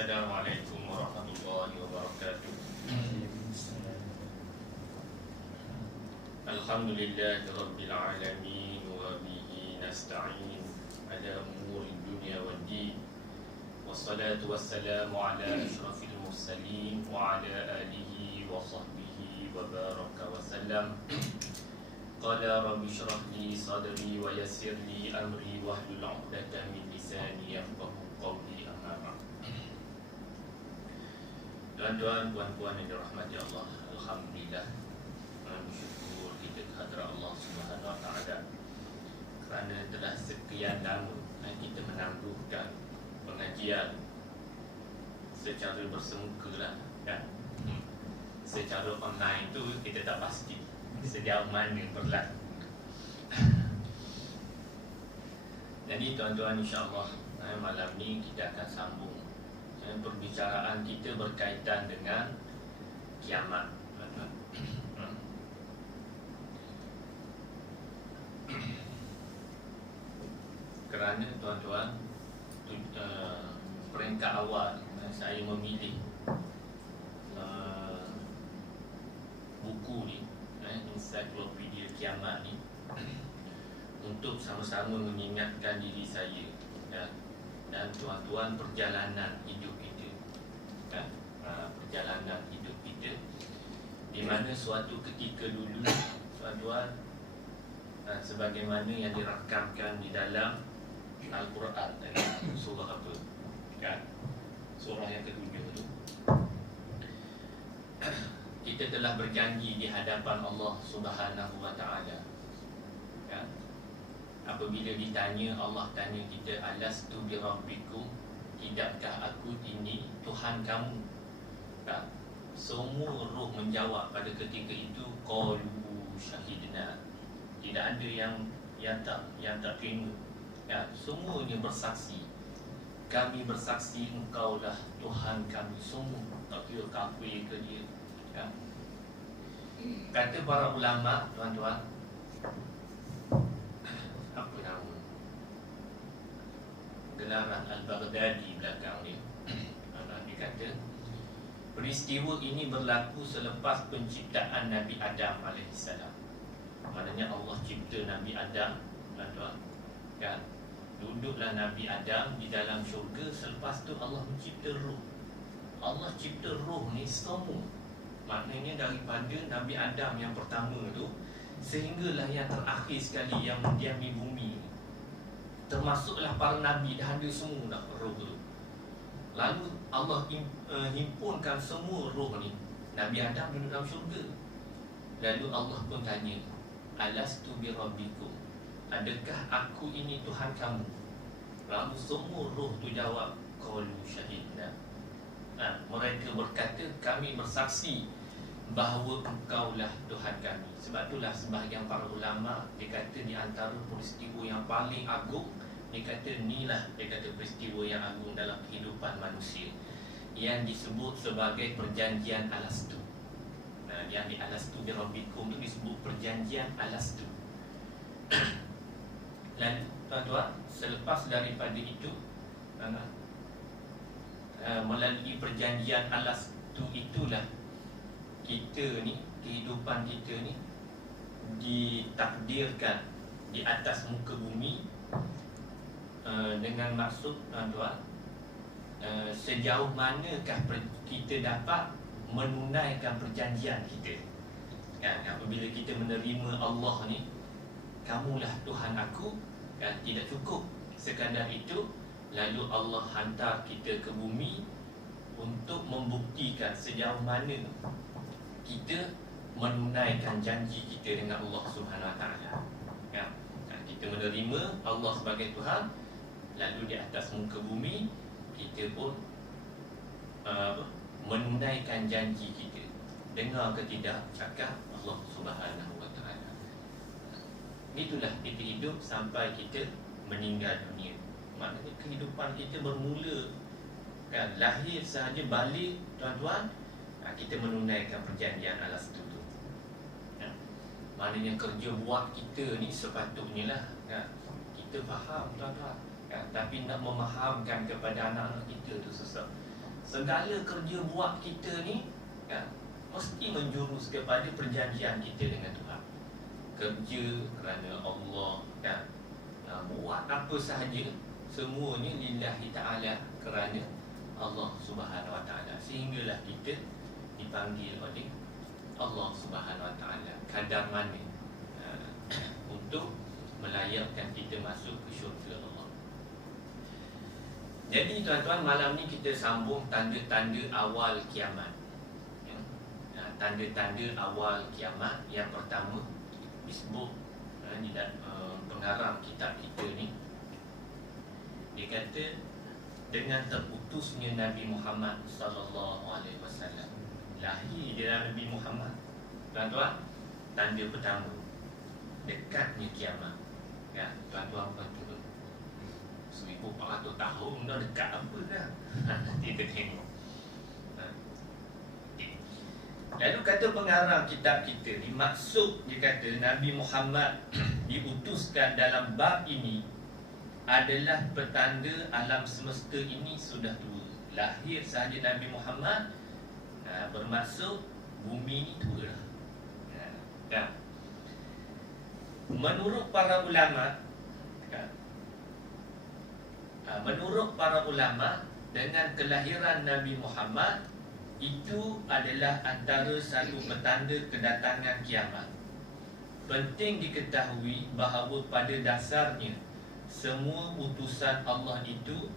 Assalamualaikum warahmatullahi wabarakatuh. Alhamdulillahi rabbil alamin wa bihi nasta'in ala umuri dunya waddin. Wassalatu wassalamu ala asyrafil mursalin wa ala alihi wa sahbihi wa baraka wa sallam. Qala rabbi shrah li sadri wa yassir li amri wahlul 'uqdatam min lisani yafqahu qawli. Amma ba'd. Tuan-tuan, puan-puan yang dirahmati Allah, alhamdulillah, bersyukur kita kehadrat Allah Subhanahu Wa Taala kerana telah sekian lama kita menangguhkan pengajian secara bersemuka lah, kan? Secara online tu kita tak pasti sejauh mana berlaku. Jadi tuan-tuan, insya-Allah malam ni kita akan sambung perbicaraan kita berkaitan dengan kiamat. Kerana tuan-tuan, peringkat awal saya memilih buku ni, ensiklopedia kiamat ni, untuk sama-sama mengingatkan diri saya dan tuan-tuan perjalanan hidup kita, kan? Perjalanan hidup kita, di mana suatu ketika dulu tuan-tuan, sebagaimana yang dirakamkan di dalam Al-Quran, surah apa? Kan? Surah yang ketujuh tu. Kita telah berjanji di hadapan Allah Subhanahu Wa Taala, kan? Apabila ditanya, Allah tanya kita, alastu bi rabbikum, tidakkah aku ini Tuhan kamu? Tak? Semua roh menjawab pada ketika itu, qalu syahidna. Tidak ada yang tak terima, ya, semuanya bersaksi. Kami bersaksi engkaulah Tuhan kami semua. Tak kira kafir ke dia, ya. Kata para ulama, tuan-tuan, apa nama gelaran Al-Baghdadi belakang ni, dia kata peristiwa ini berlaku selepas penciptaan Nabi Adam AS. Maknanya Allah cipta Nabi Adam, tuan-tuan, kan? Duduklah Nabi Adam di dalam syurga. Selepas tu Allah mencipta roh. Allah cipta roh ni semua, maknanya daripada Nabi Adam yang pertama tu sehinggalah yang terakhir sekali yang mendiami bumi, termasuklah para Nabi, dah ada semua dah roh tu. Lalu Allah himpunkan semua roh ni. Nabi Adam duduk dalam syurga. Lalu Allah pun tanya, alastu bi rabbikum, adakah aku ini Tuhan kamu? Lalu semua roh tu jawab, qalu syahidna. Mereka berkata, kami bersaksi bahawa engkaulah Tuhan kami. Sebab itulah sebahagian para ulama, dia kata di antara peristiwa yang paling agung, dia kata inilah, dia kata peristiwa yang agung dalam kehidupan manusia, yang disebut sebagai perjanjian Alastu. Yang di Alastu bi rabbikum itu disebut perjanjian Alastu. Dan tuan-tuan, selepas daripada itu, melalui perjanjian Alastu itulah kita ni, kehidupan kita ni ditakdirkan di atas muka bumi, dengan maksud, tuan-tuan, sejauh manakah kita dapat menunaikan perjanjian kita, kan? Apabila kita menerima Allah ni, kamulah Tuhan aku, kan? Tidak cukup sekadar itu, lalu Allah hantar kita ke bumi untuk membuktikan sejauh mana kita menunaikan janji kita dengan Allah Subhanahu Wa Taala, kan? Kita menerima Allah sebagai Tuhan, lalu di atas muka bumi kita pun menunaikan janji kita. Dengar ke tidak cakap Allah Subhanahu Wa Taala. Itulah kita hidup sampai kita meninggal dunia. Maknanya kehidupan kita bermula, kan? Lahir sahaja balik, tuan-tuan, kita menunaikan perjanjian Alastu tu, kan? Maknanya kerja buat kita ni sepatutnya lah, kan? Kita faham, tuan-tuan, kan? Tapi nak memahamkan kepada anak-anak kita tu susah. segala kerja buat kita ni kan, mesti menjurus kepada perjanjian kita dengan Tuhan. Kerja kerana Allah kan, buat apa sahaja semuanya lillahi ta'ala, kerana Allah Subhanahu Wa Ta'ala. Sehinggalah kita dipanggil oleh Allah Subhanahu Wa Ta'ala kadar mana untuk melayakkan kita masuk ke syurga Allah. Jadi tuan-tuan, malam ni kita sambung tanda-tanda awal kiamat. Tanda-tanda awal kiamat. Yang pertama disebut di pengarang kitab kita ni, dia kata dengan terputusnya Nabi Muhammad sallallahu alaihi wasallam, lahir dia Nabi Muhammad. Tuan-tuan, tanda pertama dekatnya kiamat. Ya, tuan-tuan betul. 1400 tahun dah, dekat apa dah? Nanti kita tengok. Lalu kata pengarang kitab kita ni, maksud dia kata Nabi Muhammad diutuskan dalam bab ini adalah petanda alam semesta ini sudah tua. Lahir sahaja Nabi Muhammad, bermaksud bumi ni tua dah. Dan menurut para ulama, dengan kelahiran Nabi Muhammad itu adalah antara satu petanda kedatangan kiamat. Penting diketahui bahawa pada dasarnya semua utusan Allah itu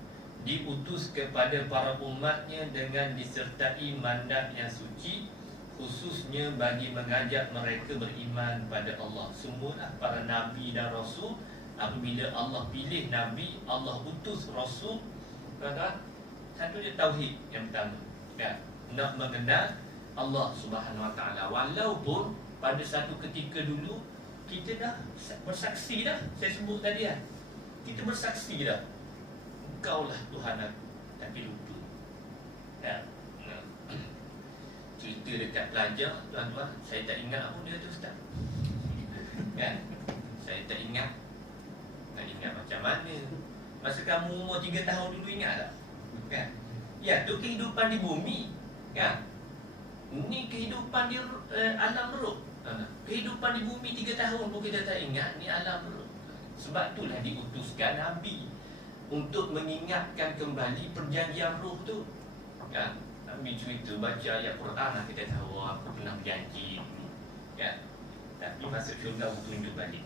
diutus kepada para umatnya dengan disertai mandat yang suci, khususnya bagi mengajak mereka beriman pada Allah. Semualah para Nabi dan Rasul, apabila Allah pilih Nabi, Allah utus Rasul, satu dia tauhid yang pertama, kan? Nak mengenal Allah Subhanahu Wa Ta'ala. Walaupun pada satu ketika dulu kita dah bersaksi dah, saya sebut tadi kan, kita bersaksi dah, Engkaulah Tuhan aku, tapi lupa. Ya. Cerita dekat pelajar, tuan-tuan, saya tak ingat apa dia tu Ustaz. Kan? Saya tak ingat. Tak ingat macam mana. Masa kamu umur 3 tahun dulu, ingat tak? Kan? Ya, tu kehidupan di bumi. Kan? Ni kehidupan di alam roh. Kehidupan di bumi 3 tahun pun kita tak ingat. Ni alam roh. Sebab itulah diutuskan Nabi untuk mengingatkan kembali perjanjian roh tu. Kan? Nabi cerita, baca ayat Quran lah, kita tahu aku pernah berjanji dulu. Kan? Tapi masuk syurga tunjuk balik.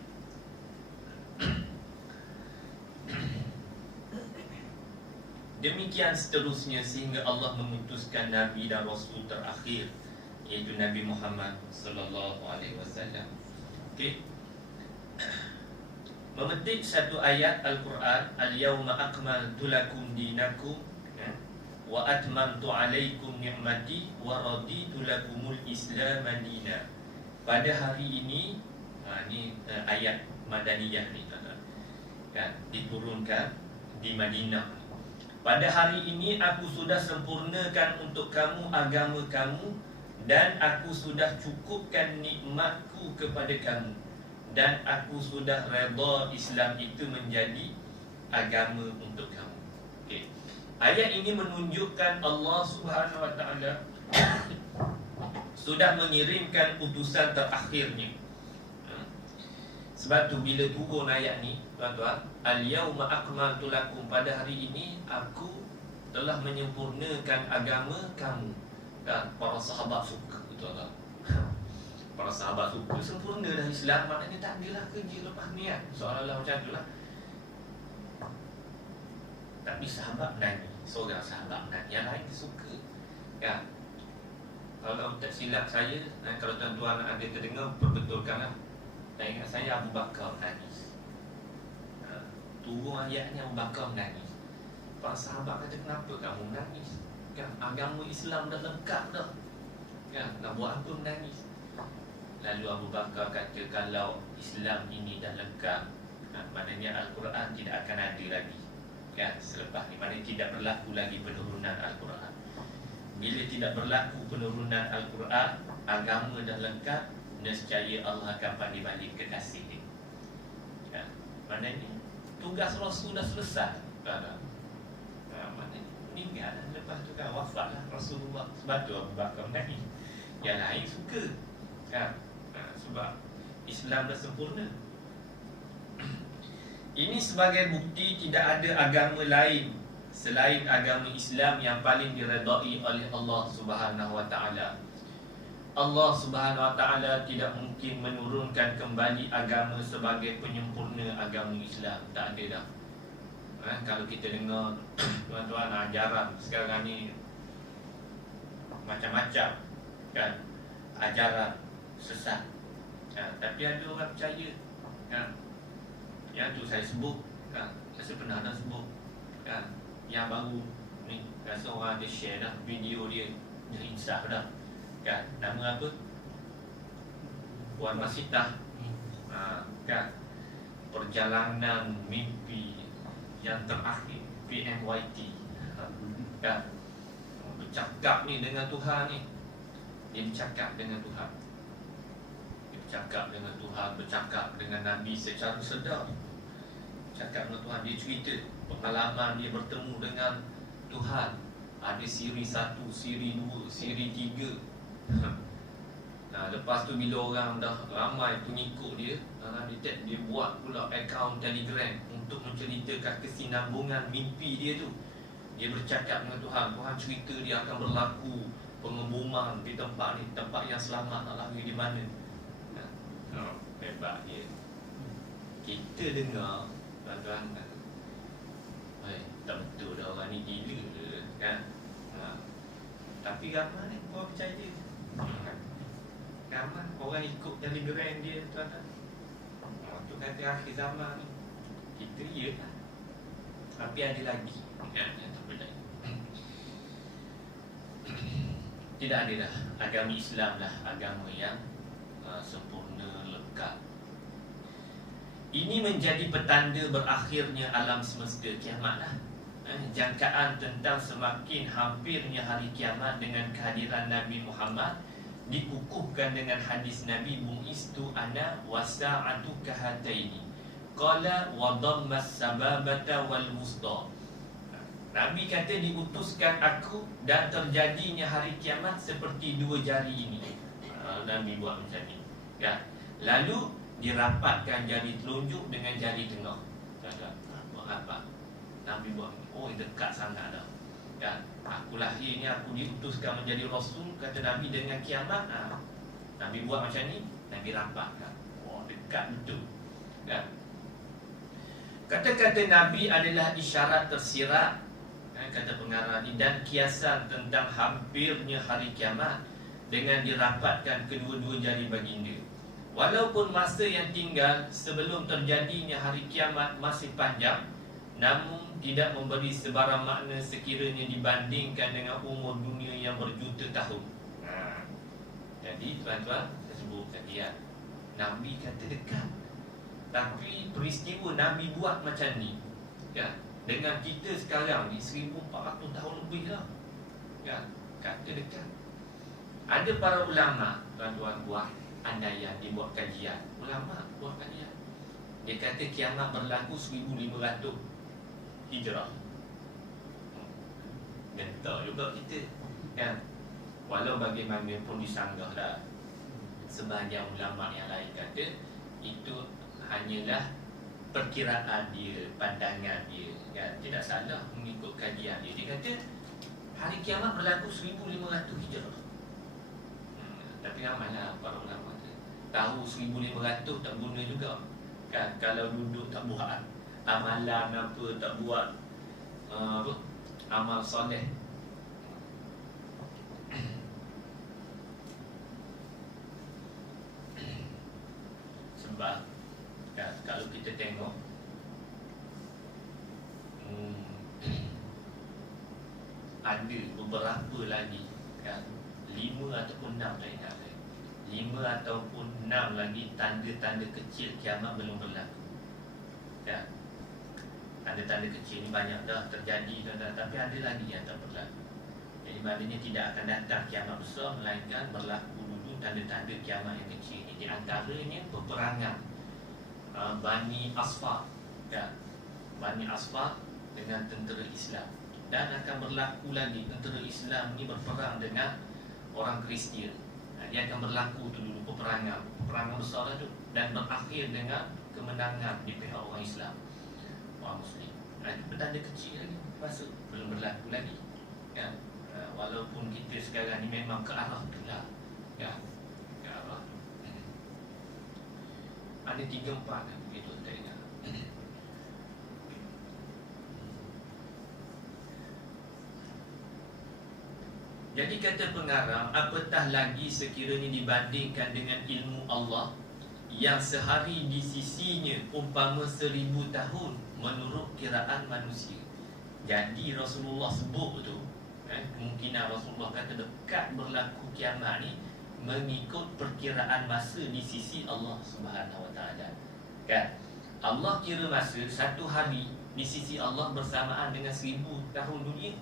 Demikian seterusnya sehingga Allah mengutuskan Nabi dan Rasul terakhir, iaitu Nabi Muhammad sallallahu alaihi wasallam. Okey. Memetik satu ayat Al-Quran, Al-yawma akmaltu lakum dinakum wa atmamtu alaikum ni'mati wa raditu lakumul Islam madina. Pada hari ini, ini ayat Madaniyah ni, kan, diturunkan di Madinah. Pada hari ini aku sudah sempurnakan untuk kamu agama kamu, dan aku sudah cukupkan nikmatku kepada kamu, dan aku sudah redha Islam itu menjadi agama untuk kamu. Okay. Ayat ini menunjukkan Allah Subhanahu Wa Ta'ala sudah mengirimkan utusan terakhirnya. Sebab tu bila turun ayat ni, tuan-tuan, Al-yawma akmaltu lakum, pada hari ini aku telah menyempurnakan agama kamu. Dan para sahabat suka, tuan-tuan. Para sahabat suka, sempurna dah Islam, maknanya tak adalah kerja lepas ni kan. Soalan macam tu lah. Tapi sahabat menangis, seorang sahabat menangis, yang lain suka. Kan? Kalau tak silap saya, kalau tuan-tuan ada terdengar, perbetulkanlah. Dan ingat saya, Abu Bakar menangis. Turun ayatnya, Abu Bakar menangis. Para sahabat kata, kenapa kamu menangis? Kan, agama Islam dah lengkap dah. Kan, nak buat apa menangis? Lalu Abu Bakar kata, kalau Islam ini dah lengkap, maknanya Al-Quran tidak akan ada lagi. Kan, selepas ni, maknanya tidak berlaku lagi penurunan Al-Quran. Bila tidak berlaku penurunan Al-Quran, agama dah lengkap, nescaya Allah akan pandai balik kekasih dia. Ya, maknanya tugas Rasul dah selesai. Maknanya meninggal, lepas tu kan wafat Rasulullah. Sebab tu Abu Bakar menangis. Yang lain suka kan? Sebab Islam dah sempurna. Ini sebagai bukti tidak ada agama lain selain agama Islam yang paling diredai oleh Allah Subhanahu Wa Taala. Allah Subhanahu Wa Taala tidak mungkin menurunkan kembali agama sebagai penyempurna agama Islam. Tak ada dah. Kalau kita dengar tuan-tuan ajaran sekarang ni macam-macam kan, ajaran sesat. Tapi ada orang percaya kan. Yang tu saya sebut kan, saya pernah dah sebut kan. Yang baru ni rasa orang ada share dah video dia, dia insaf dah kan. Nama apa? Puan Masitah kan. Perjalanan mimpi yang terakhir, PMYT kan. Bercakap ni dengan Tuhan ni. Dia bercakap dengan Tuhan. Dia bercakap dengan Tuhan, bercakap dengan Nabi secara sedar. Cakap dengan Tuhan, dia cerita pengalaman dia bertemu dengan Tuhan. Ada siri 1, siri 2, siri 3. Lepas tu bila orang dah ramai pengikut dia, dia buat pula akaun Telegram untuk menceritakan kesinambungan mimpi dia tu. Dia bercakap dengan Tuhan. Tuhan cerita dia akan berlaku pengeboman di tempat ni, tempat yang selamat nak lari di mana. Hebat dia. Kita dengar tuan-tuan, tak betul dah orang ni gila kan. Tapi ramai ni orang percaya. Ramai orang ikut Telegram dia tuan-tuan. Tu kata akhir zaman ni. Kita ya lah. Tapi ada lagi kan, yang terpercaya. Tidak ada dah. Agama Islam lah agama yang sempurna, lengkap. Ini menjadi petanda berakhirnya alam semesta, kiamat lah. Jangkaan tentang semakin hampirnya hari kiamat dengan kehadiran Nabi Muhammad dikukuhkan dengan hadis Nabi, bu'istu ana wasa'atu kahataini qala wa dhammas sababata wal wusta. Nabi kata diutuskan aku dan terjadinya hari kiamat seperti dua jari ini. Nabi buat macam ni kan. Lalu dirapatkan jari telunjuk dengan jari tengah. Buat apa? Nabi buat, oh dekat sangat dah kan. Aku lahir ni, aku diutuskan menjadi Rasul, kata Nabi, dengan kiamat. Nabi buat macam ni, Nabi rapatkan. Oh dekat betul kan. Kata-kata Nabi adalah isyarat tersirat, kata pengarang ini, dan kiasan tentang hampirnya hari kiamat dengan dirapatkan kedua-dua jari baginda. Walaupun masa yang tinggal sebelum terjadinya hari kiamat masih panjang, namun tidak memberi sebarang makna sekiranya dibandingkan dengan umur dunia yang berjuta tahun. Jadi tuan-tuan, saya sebut tadi ya, Nabi kata dekat, tapi peristiwa Nabi buat macam ni ya, dengan kita sekarang ni 1400 tahun lebih lah ya, kata dekat. Ada para ulama tuan-tuan buat andaian, dia buat kajian. Ulama buat kajian. Dia kata kiamat berlaku 1500 Hijrah. Gentar juga kita kan. Walau bagaimanapun disanggahlah, sebahagian ulama yang lain kata itu hanyalah perkiraan dia, pandangan dia kan. Tidak salah mengikut kajian dia. Dia kata hari kiamat berlaku 1500 Hijrah. Tapi ramailah para ulama tahu 1500 tak guna juga kan. Kalau duduk tak buat amalan apa, tak buat amal soleh. Sebab kan, kalau kita tengok ada beberapa lagi kan, 5 ataupun 6 tak ingat lagi, 5 ataupun 6 lagi tanda-tanda kecil kiamat belum berlaku kan. Tanda-tanda kecil ni banyak dah terjadi dah, tapi ada lagi yang tak berlaku. Jadi maknanya tidak akan datang kiamat besar, melainkan berlaku dulu tanda-tanda kiamat yang kecil ni. Di antaranya peperangan Bani Asfar kan? Bani Asfar dengan tentera Islam. dan akan berlaku lagi tentera Islam ni berperang dengan orang Kristian. Dia akan berlaku tu dulu peperangan besar lah tu, dan berakhir dengan kemenangan di pihak orang Islam, orang Muslim. Petanda kecil lagi, maksud belum berlaku lagi, kan? Walaupun kita sekarang ni memang ke arah tu lah, kan? Ke arah tu. Ada 3-4 kan, begitu tak ingat. Jadi kata pengarang, apatah lagi sekiranya dibandingkan dengan ilmu Allah yang sehari di sisinya umpama 1000 tahun menurut kiraan manusia. Jadi Rasulullah sebut tu, kemungkinan Rasulullah kata dekat berlaku kiamat ni mengikut perkiraan masa di sisi Allah Subhanahu Wa Taala. Kan? Allah kira masa satu hari di sisi Allah bersamaan dengan 1000 tahun dunia.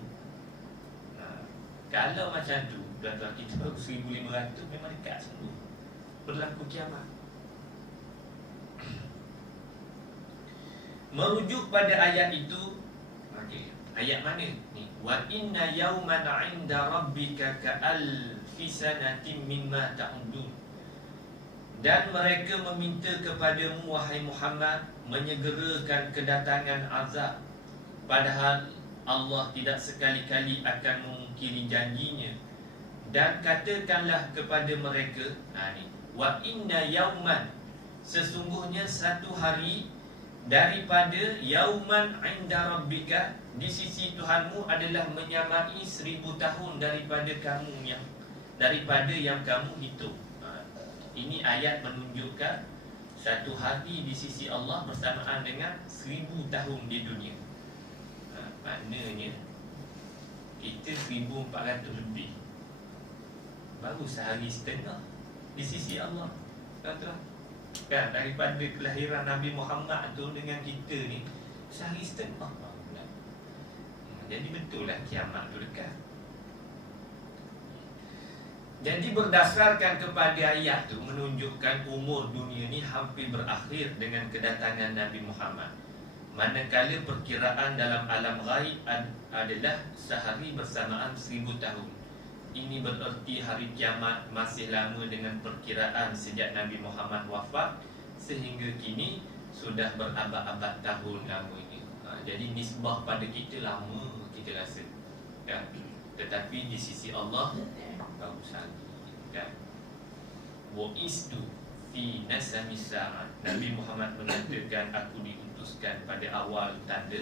Kalau macam tu, tuan-tuan, kita baru 1500 memang dekat sungguh berlaku kiamat. Merujuk pada ayat itu, ayat mana ni? Wa inna yawman 'inda rabbika ka'alfi sanatin mimma ta'udun. Dan mereka meminta kepadamu wahai Muhammad menyegerakan kedatangan azab, padahal Allah tidak sekali-kali akan mengingkari janjinya. Dan katakanlah kepada mereka, wa inna yauman, sesungguhnya satu hari daripada yauman inda rabbika, di sisi Tuhanmu adalah menyamai 1000 tahun daripada yang kamu hitung. Ini ayat menunjukkan satu hari di sisi Allah bersamaan dengan 1000 tahun di dunia. Maknanya kita 1400 lebih, baru sehari setengah di sisi Allah, tuan-tuan. Kan, daripada kelahiran Nabi Muhammad tu dengan kita ni sehari setengah. Jadi betul lah kiamat tu dekat. Jadi berdasarkan kepada ayat tu menunjukkan umur dunia ni hampir berakhir dengan kedatangan Nabi Muhammad. Manakala perkiraan dalam alam ghaib adalah sehari bersamaan 1000 tahun. Ini bererti hari kiamat masih lama dengan perkiraan sejak Nabi Muhammad wafat sehingga kini sudah berabad-abad tahun lama ini. Jadi nisbah pada kita lama kita rasa, kan? Tetapi di sisi Allah baru sehari, kan? Wa'istu fi nasamis sa'at. Nabi Muhammad mengatakan aku diutuskan pada awal tanda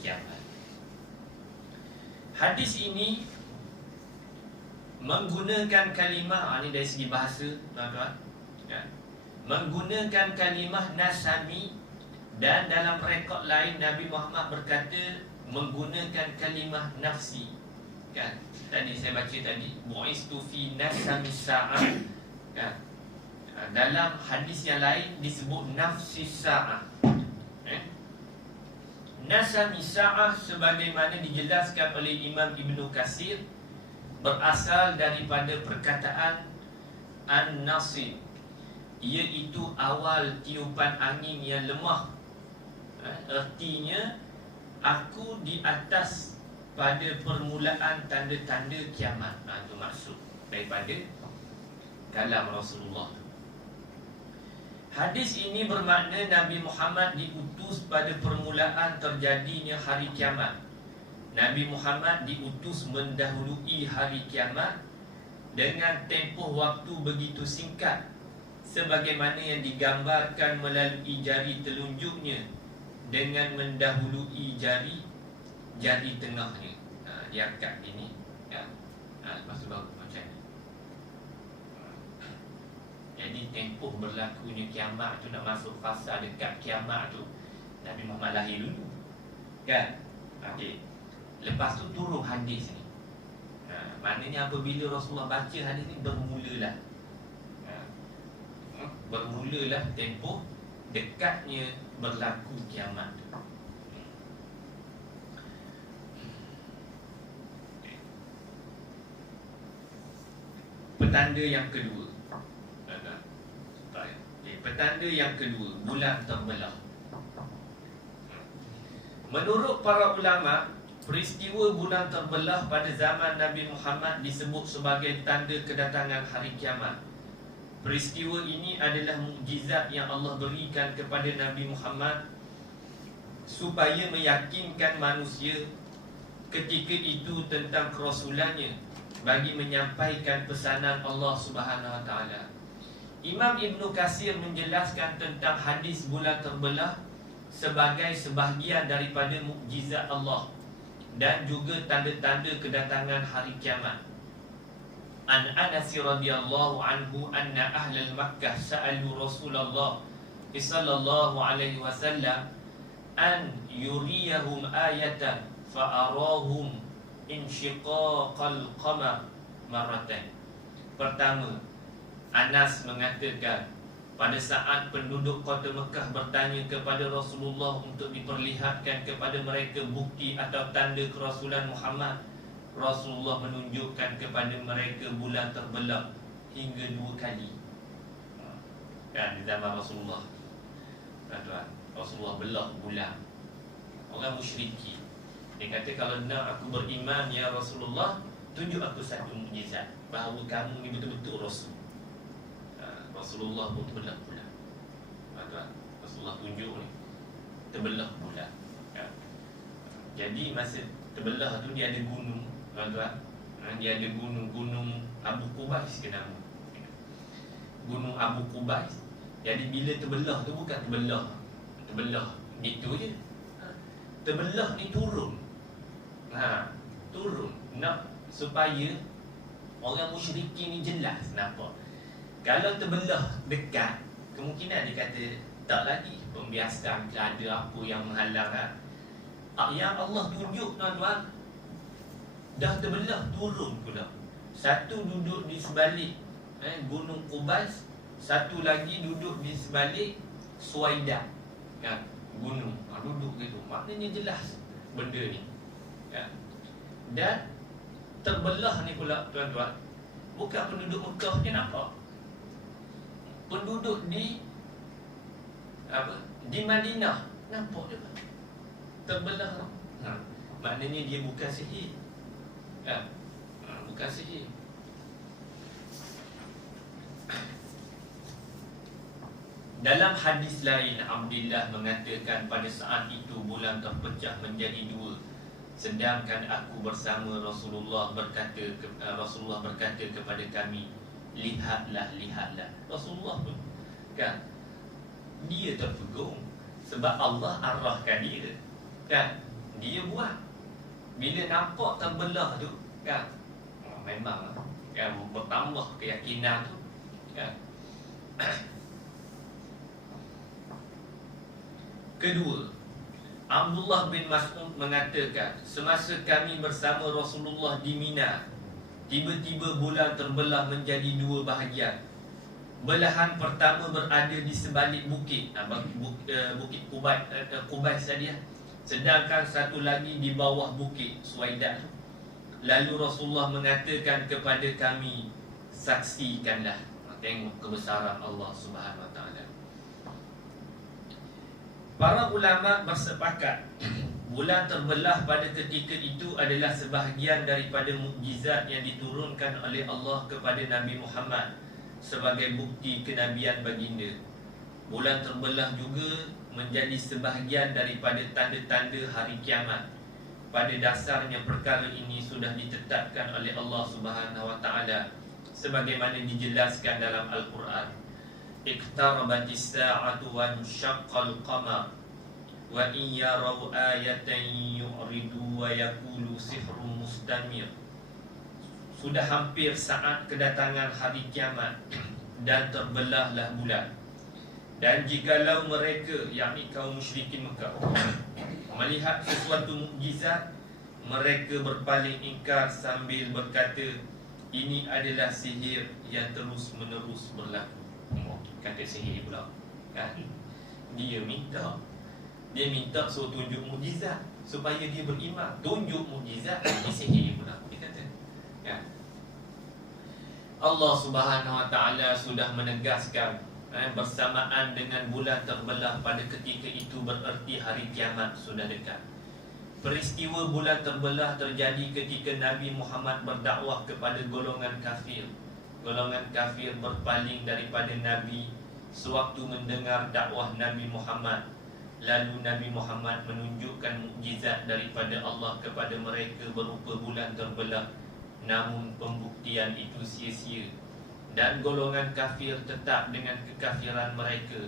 kiamat. Hadis ini menggunakan kalimah, ini dari segi bahasa, tuan-tuan, ya? Menggunakan kalimah nasami, dan dalam rekod lain Nabi Muhammad berkata menggunakan kalimah nafsi, kan? Tadi saya baca tadi, bu'istu fi nasamis sa'at, kan? Dalam hadis yang lain disebut nafsis sa'ah. Nasamis sa'ah sebagaimana dijelaskan oleh Imam Ibnu Katsir berasal daripada perkataan an-nasib, iaitu awal tiupan angin yang lemah. Artinya aku di atas pada permulaan tanda-tanda kiamat. Itu maksud daripada kalam Rasulullah. Hadis ini bermakna Nabi Muhammad diutus pada permulaan terjadinya hari kiamat. Nabi Muhammad diutus mendahului hari kiamat dengan tempoh waktu begitu singkat, sebagaimana yang digambarkan melalui jari telunjuknya dengan mendahului jari tengahnya. Diangkat gini, ya. Lepas tu baru macam ni. Jadi tempoh berlakunya kiamat tu, nak masuk fasa dekat kiamat tu, Nabi Muhammad lahir dulu, kan? Okey. Lepas tu turun hadis ni. Maknanya apabila Rasulullah baca hadis ni, bermulalah tempoh dekatnya berlaku kiamat tu. Petanda yang kedua. Petanda yang kedua, bulan terbelah. Menurut para ulama, Peristiwa bulan terbelah pada zaman Nabi Muhammad disebut sebagai tanda kedatangan hari kiamat. Peristiwa ini adalah mukjizat yang Allah berikan kepada Nabi Muhammad supaya meyakinkan manusia ketika itu tentang kerasulannya bagi menyampaikan pesanan Allah Subhanahu Wa Taala. Imam Ibn Katsir menjelaskan tentang hadis bulan terbelah sebagai sebahagian daripada mukjizat Allah dan juga tanda-tanda kedatangan hari kiamat. An Anas radhiyallahu anhu anna ahlal Makkah sa'alu Rasulullah sallallahu alaihi wasallam an yuriyahum ayatan fa'arahum insyiqaqal qamar marratan. Pertama, Anas mengatakan pada saat penduduk kota Mekah bertanya kepada Rasulullah untuk diperlihatkan kepada mereka bukti atau tanda kerasulan Muhammad, Rasulullah menunjukkan kepada mereka bulan terbelah hingga 2 kali. Kan di zaman Rasulullah, tuan-tuan, Rasulullah belah bulan. Orang musyrikin, dia kata, kalau nak aku beriman ya Rasulullah, tunjuk aku satu mukjizat bahawa kamu ni betul-betul Rasul. Rasulullah pun terbelah bulan. Rasulullah tunjuk ni terbelah bulan. Jadi masa terbelah tu dia ada gunung, tuan-tuan. Dia ada gunung Abu Qubais ke nama. Gunung Abu Qubais. Jadi bila terbelah tu bukan terbelah gitu je. Terbelah ni turun. Turun nak supaya orang musyrikin ni jelas nampak. Kalau terbelah dekat, kemungkinan dia kata tak lagi pembiasan, ada apa yang menghalang. Yang Allah tunjuk, tuan-tuan, dah terbelah turun pula. Satu duduk di sebalik Gunung Qubais, satu lagi duduk di sebalik Suaidah, kan? Gunung duduk gitu. Maknanya jelas benda ni, kan? Dan terbelah ni pula, tuan-tuan, bukan penduduk Mekah je nampak. Penduduk di Madinah nampak dia terbelah. Maknanya dia bukan sihir, bukan sihir. Dalam hadis lain, Abdullah mengatakan pada saat itu bulan terpecah menjadi 2, sedangkan aku bersama Rasulullah berkata kepada kami, lihatlah. Rasulullah pun, kan, dia terpegung sebab Allah arahkan dia, kan. Dia buat. Bila nampak terbelah tu, kan, memang, kan, bertambah keyakinan tu, kan. Kedua, Abdullah bin Mas'ud mengatakan, semasa kami bersama Rasulullah di Mina, tiba-tiba bulan terbelah menjadi 2 bahagian. Belahan pertama berada di sebalik bukit, Bukit Qubais tadi, sedangkan satu lagi di bawah bukit Suaidah. Lalu Rasulullah mengatakan kepada kami, saksikanlah. Tengok kebesaran Allah Subhanahu Wa Taala. Para ulama bersepakat bulan terbelah pada ketika itu adalah sebahagian daripada mukjizat yang diturunkan oleh Allah kepada Nabi Muhammad sebagai bukti kenabian baginda. Bulan terbelah juga menjadi sebahagian daripada tanda-tanda hari kiamat. Pada dasarnya perkara ini sudah ditetapkan oleh Allah Subhanahu Wa Taala sebagaimana dijelaskan dalam Al-Quran. Iqtarabatis sa'atu wa syaqqal qamar wa in yarau ayatan yu'ridu wa yaqulu sihrun mustamir. Sudah hampir saat kedatangan hari kiamat dan terbelahlah bulan. Dan jikalau mereka, yakni kaum musyrikin Mekah, melihat sesuatu mukjizat, mereka berpaling ingkar sambil berkata, ini adalah sihir yang terus menerus berlaku. Kata sihir pula, kan? Dia minta suruh tunjuk mukjizat supaya dia beriman. Tunjuk mukjizat, ini sihir pula, dia kata, kan? Allah Subhanahu Wa Taala sudah menegaskan bersamaan dengan bulan terbelah pada ketika itu bererti hari kiamat sudah dekat. peristiwa bulan terbelah terjadi ketika Nabi Muhammad berdakwah kepada golongan kafir. Golongan kafir berpaling daripada Nabi sewaktu mendengar dakwah Nabi Muhammad. Lalu Nabi Muhammad menunjukkan mukjizat daripada Allah kepada mereka berupa bulan terbelah. Namun pembuktian itu sia-sia, dan golongan kafir tetap dengan kekafiran mereka.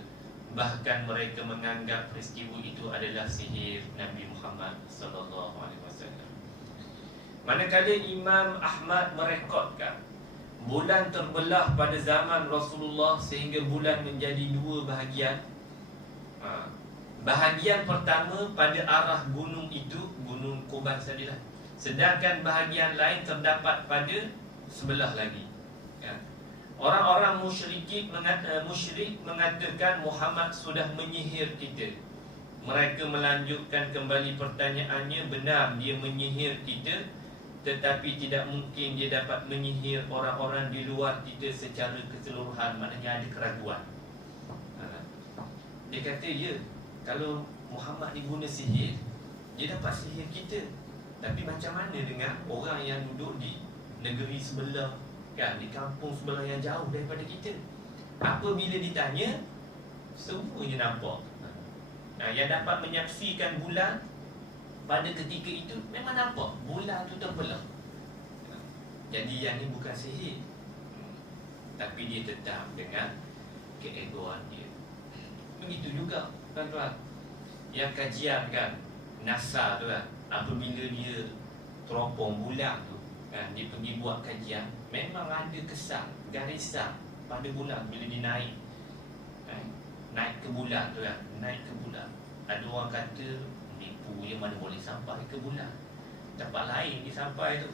Bahkan mereka menganggap peristiwa itu adalah sihir Nabi Muhammad sallallahu alaihi wasallam. Manakala Imam Ahmad merekodkan bulan terbelah pada zaman Rasulullah sehingga bulan menjadi dua bahagian. Bahagian pertama pada arah gunung itu, gunung Quban sajalah. Sedangkan bahagian lain terdapat pada sebelah lagi. Orang-orang musyrik mengatakan Muhammad sudah menyihir kita. Mereka melanjutkan kembali pertanyaannya, benar dia menyihir kita, tetapi tidak mungkin dia dapat menyihir orang-orang di luar kita secara keseluruhan. Maknanya ada keraguan. Dia kata, ya, kalau Muhammad ni guna sihir, dia dapat sihir kita. Tapi macam mana dengan orang yang duduk di negeri sebelah, kan, di kampung sebelah yang jauh daripada kita? Apabila ditanya, semuanya nampak. Yang dapat menyaksikan bulan pada ketika itu memang nampak bulan itu terbelah. Jadi yang ni bukan sihir, tapi dia tetap dengan keegoan dia. Begitu juga tuan-tuan, yang kajian kan NASA tu kan, apabila dia teropong bulan tu kan, dia pergi buat kajian, memang ada kesan garisan pada bulan bila dia naik kan, naik ke bulan tu kan, naik ke bulan. Ada orang kata nipu je, mana boleh sampai ke bulan, tempat lain dia sampai tu.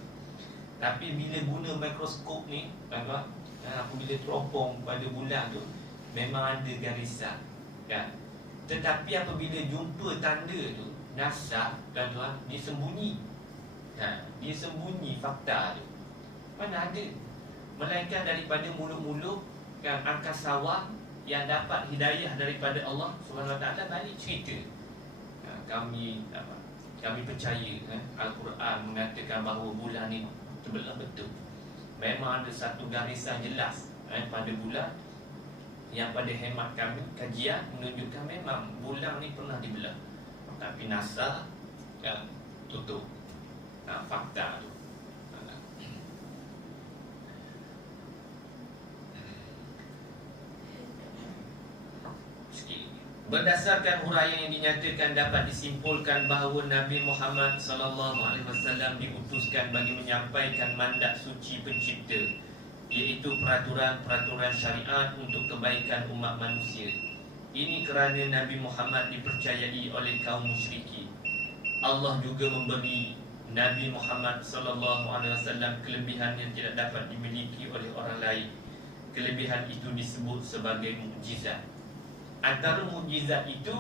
Tapi bila guna mikroskop ni tuan-tuan, apabila teropong pada bulan tu memang ada garisan kan. Tetapi apabila jumpa tanda tu, NASA tuan-tuan, dia sembunyi kan, dia sembunyi fakta tu. Mana ada, melainkan daripada mulut-mulut kan angkasawan yang dapat hidayah daripada Allah Subhanahu Wa Taala balik cerita. Kami percaya Al-Quran mengatakan bahawa bulan ni terbelah betul. Memang ada satu garisan jelas pada bulan, yang pada hemat kami kajian menunjukkan memang bulan ni pernah dibelah. Tapi NASA tutup fakta tu. Berdasarkan huraian yang dinyatakan, dapat disimpulkan bahawa Nabi Muhammad SAW diutuskan bagi menyampaikan mandat suci pencipta, iaitu peraturan-peraturan syariat untuk kebaikan umat manusia. Ini kerana Nabi Muhammad dipercayai oleh kaum musyrikin. Allah juga memberi Nabi Muhammad SAW kelebihan yang tidak dapat dimiliki oleh orang lain. Kelebihan itu disebut sebagai mukjizat. Antara mukjizat itu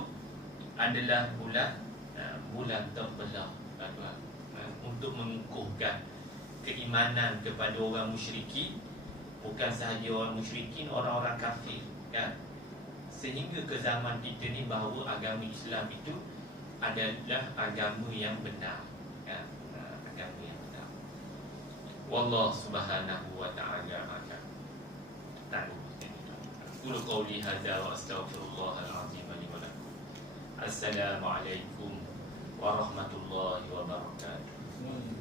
adalah bulan terbelah, untuk mengukuhkan keimanan kepada orang musyrikin. Bukan sahaja orang musyrikin, orang-orang kafir kan? Sehingga ke zaman kita ni bahawa agama Islam itu adalah agama yang benar kan? Agama yang benar. Wallahu subhanahu wa ta'ala akan tangguh. Qul qawli hadza wa astaghfirullahal azim li wa lakum. Assalamualaikum warahmatullahi wabarakatuh.